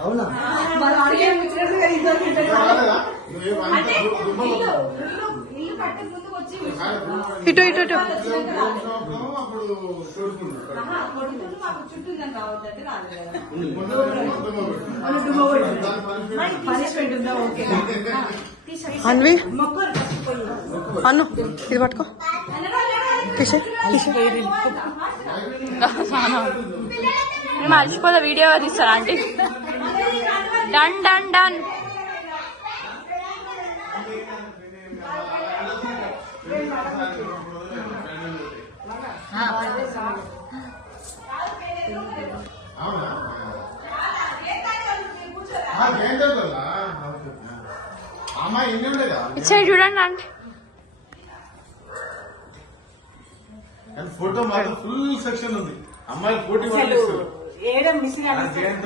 అవునా ఇటు ఇటు ఇటు అన్వి అన్ను ఇది పట్టుకో తీసే మేము అలసిపోతే వీడియో తీస్తారా ఆంటీ డన్ డన్ డన్ ఇచ్చేది చూడండి ఆంటీ ఫోటో మాత్రం ఫుల్ సెక్షన్ ఉంది అమ్మాయి పోటీ